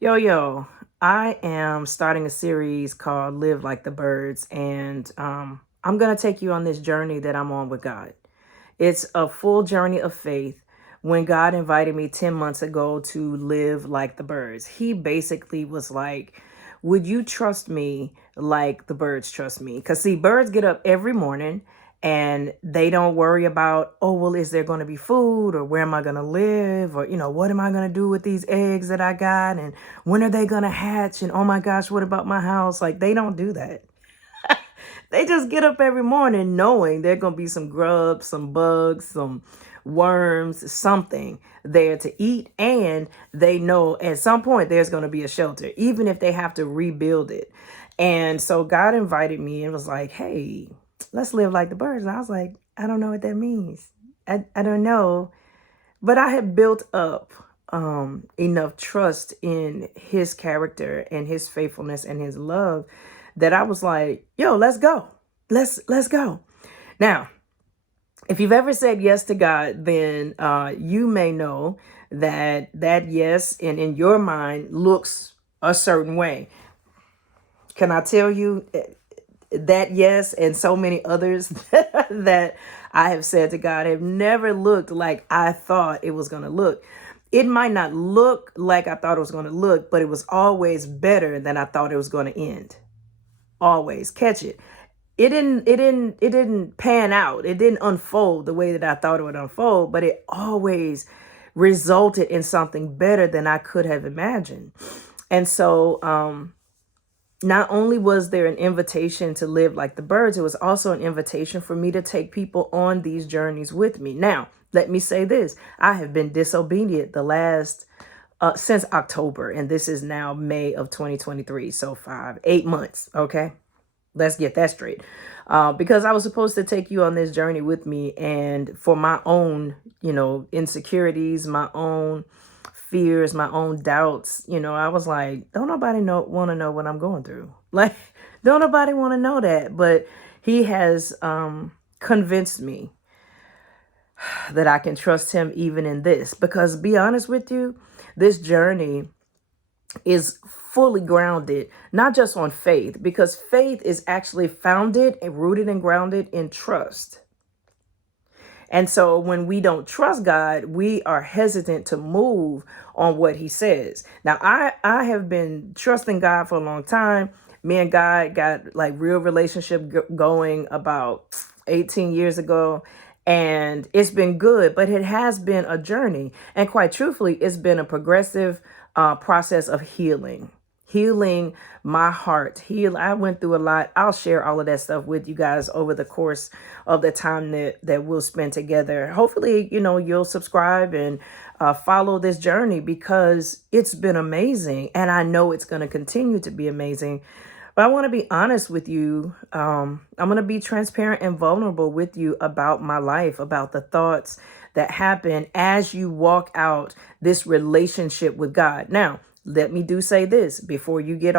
Yo, I am starting a series called Live Like the Birds, and I'm going to take you on this journey that I'm on with God. It's a full journey of faith. When God invited me 10 months ago to live like the birds, He basically was like, would you trust me like the birds trust me? Because, see, birds get up every morning and they don't worry about, oh, well, is there going to be food, or where am I going to live, or, what am I going to do with these eggs that I got, and when are they going to hatch, and oh my gosh, what about my house? Like, they don't do that. They just get up every morning knowing there going to be some grubs, some bugs, some worms, something there to eat. And they know at some point there's going to be a shelter, even if they have to rebuild it. And so God invited me and was like, hey, let's live like the birds. And I was like, I don't know what that means. I don't know. But I had built up enough trust in his character and his faithfulness and his love that I was like, yo, let's go. Let's go. Now, if you've ever said yes to God, then you may know that yes, and in your mind, looks a certain way. Can I tell you that yes and so many others that I have said to God have never looked like I thought it was going to look. It might not look like I thought it was going to look, but it was always better than I thought it was going to end. Always. Catch it. It didn't pan out. It didn't unfold the way that I thought it would unfold, but it always resulted in something better than I could have imagined. And so not only was there an invitation to live like the birds, it was also an invitation for me to take people on these journeys with me. Now, let me say this. I have been disobedient the last since October, and this is now May of 2023. So 8 months. Okay. Let's get that straight. Because I was supposed to take you on this journey with me, and for my own, insecurities, my own fears, my own doubts, I was like, don't nobody want to know what I'm going through. Like, don't nobody want to know that. But he has convinced me that I can trust him even in this. Because be honest with you, this journey is fully grounded, not just on faith, because faith is actually founded and rooted and grounded in trust. And so when we don't trust God, we are hesitant to move on what he says. Now, I have been trusting God for a long time. Me and God got like real relationship going about 18 years ago. And it's been good, but it has been a journey. And quite truthfully, it's been a progressive process of healing my heart. I went through a lot. I'll share all of that stuff with you guys over the course of the time that we'll spend together. Hopefully, you'll subscribe and follow this journey, because it's been amazing. And I know it's going to continue to be amazing. But I want to be honest with you. I'm going to be transparent and vulnerable with you about my life, about the thoughts that happen as you walk out this relationship with God. Now, let me say this before you get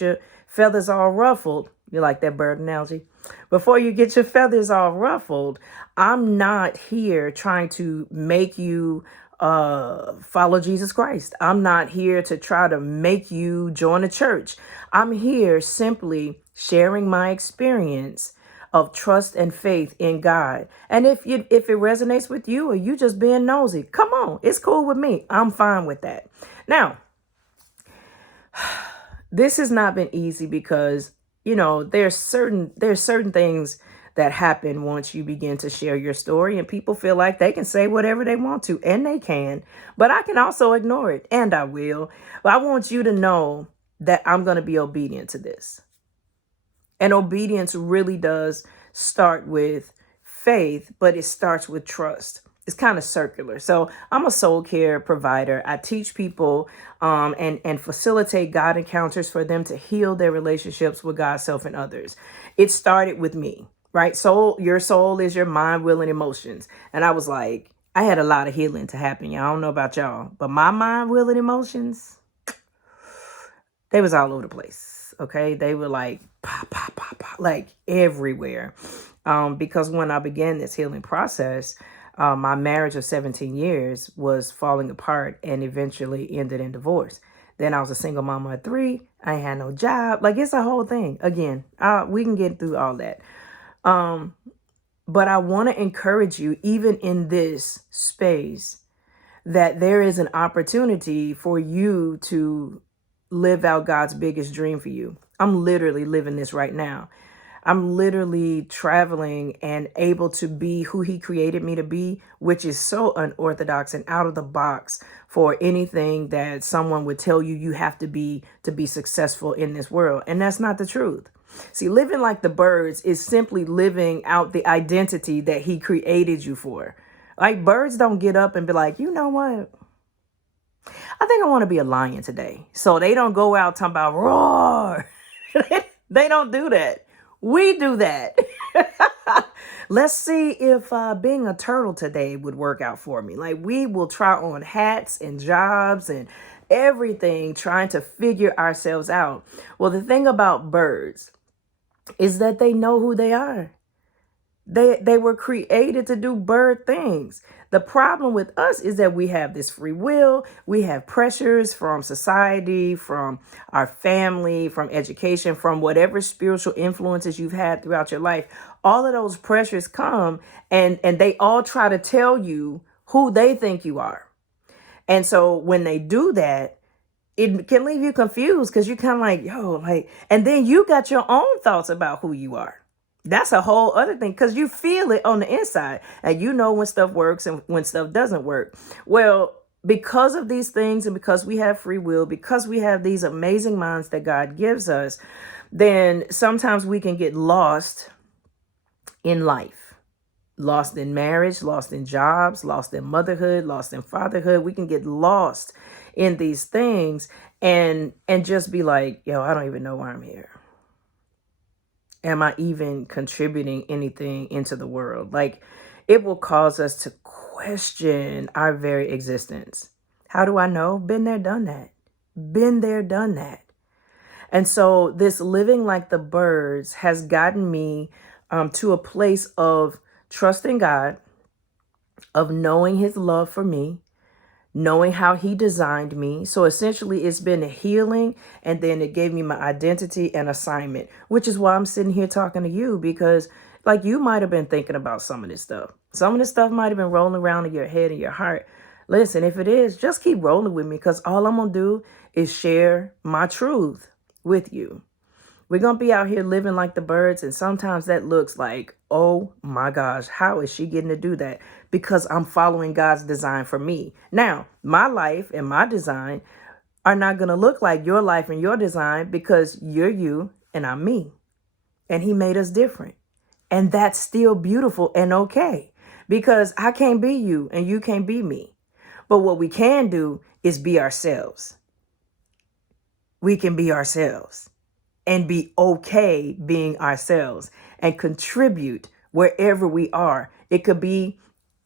your feathers all ruffled. You like that bird analogy? Before you get your feathers all ruffled, I'm not here trying to make you follow Jesus Christ. I'm not here to try to make you join a church. I'm here simply sharing my experience of trust and faith in God. And if it resonates with you, or you just being nosy, come on, it's cool with me. I'm fine with that. Now, this has not been easy because, there's certain things that happen once you begin to share your story, and people feel like they can say whatever they want to, and they can, but I can also ignore it, and I will. But I want you to know that I'm going to be obedient to this. And obedience really does start with faith, but it starts with trust. It's kind of circular. So I'm a soul care provider. I teach people and facilitate God encounters for them to heal their relationships with God, self, and others. It started with me, right? Your soul is your mind, will, and emotions. And I was like, I had a lot of healing to happen. I don't know about y'all, but my mind, will, and emotions, they was all over the place. Okay. They were like, pop, pop, pop, pop, like everywhere. Because when I began this healing process, my marriage of 17 years was falling apart and eventually ended in divorce. Then I was a single mama at 3. I ain't had no job. Like, it's a whole thing. Again, we can get through all that. But I want to encourage you, even in this space, that there is an opportunity for you to live out God's biggest dream for you. I'm literally living this right now. I'm literally traveling and able to be who he created me to be, which is so unorthodox and out of the box for anything that someone would tell you you have to be successful in this world. And that's not the truth. See, living like the birds is simply living out the identity that he created you for. Like, birds don't get up and be like, you know what? I think I want to be a lion today. So they don't go out talking about roar. They don't do that. We do that. Let's see if being a turtle today would work out for me. Like, we will try on hats and jobs and everything, trying to figure ourselves out. Well, the thing about birds is that they know who they are. They were created to do bird things. The problem with us is that we have this free will. We have pressures from society, from our family, from education, from whatever spiritual influences you've had throughout your life. All of those pressures come and they all try to tell you who they think you are. And so when they do that, it can leave you confused because you're kind of like, yo, like, and then you got your own thoughts about who you are. That's a whole other thing because you feel it on the inside and you know when stuff works and when stuff doesn't work. Well, because of these things and because we have free will, because we have these amazing minds that God gives us, then sometimes we can get lost in life, lost in marriage, lost in jobs, lost in motherhood, lost in fatherhood. We can get lost in these things and just be like, yo, I don't even know why I'm here. Am I even contributing anything into the world? Like, it will cause us to question our very existence. How do I know? Been there, done that. Been there, done that. And so this living like the birds has gotten me to a place of trusting God, of knowing his love for me, knowing how he designed me. So essentially it's been a healing, and then it gave me my identity and assignment, which is why I'm sitting here talking to you, because like, you might have been thinking about some of this stuff. Some of this stuff might have been rolling around in your head and your heart. Listen, if it is, just keep rolling with me, because all I'm going to do is share my truth with you. We're going to be out here living like the birds. And sometimes that looks like, oh my gosh, how is she getting to do that? Because I'm following God's design for me. Now, my life and my design are not going to look like your life and your design, because you're you and I'm me. And he made us different. And that's still beautiful and okay, because I can't be you and you can't be me. But what we can do is be ourselves. We can be ourselves and be okay being ourselves and contribute wherever we are. It could be,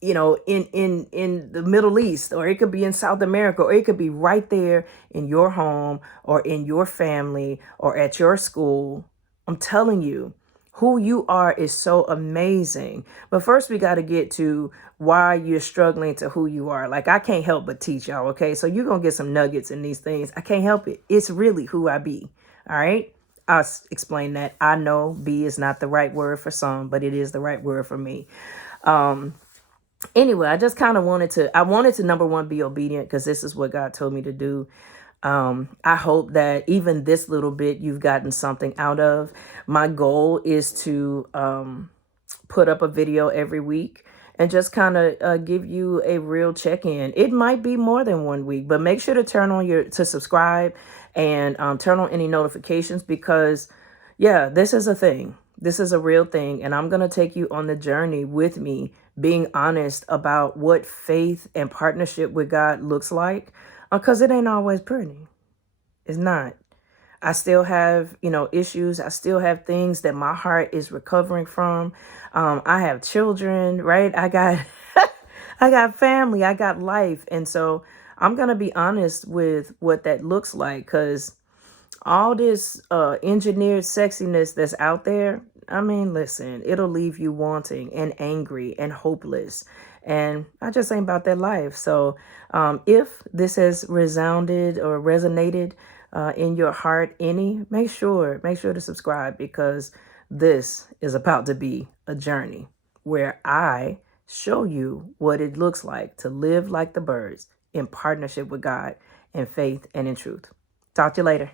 you know, in the Middle East, or it could be in South America, or it could be right there in your home or in your family or at your school. I'm telling you, who you are is so amazing. But first we got to get to why you're struggling to who you are. Like, I can't help but teach y'all, okay? So you're going to get some nuggets in these things. I can't help it. It's really who I be, all right? I'll explain that. I know be is not the right word for some, but it is the right word for me. Anyway, I just kind of wanted to, number one, be obedient, because this is what God told me to do. I hope that even this little bit you've gotten something out of. My goal is to put up a video every week and just kind of give you a real check-in. It might be more than 1 week, but make sure to to subscribe and turn on any notifications, because yeah, this is a thing. This is a real thing. And I'm going to take you on the journey with me, being honest about what faith and partnership with God looks like, because it ain't always pretty. It's not. I still have, issues. I still have things that my heart is recovering from. I have children, right? I got, I got family, I got life. And so I'm going to be honest with what that looks like, because all this engineered sexiness that's out there, I mean, listen, it'll leave you wanting and angry and hopeless And I just ain't about that life. So if this has resounded or resonated in your heart any, make sure to subscribe, because this is about to be a journey where I show you what it looks like to live like the birds in partnership with God, in faith and in truth. Talk to you later.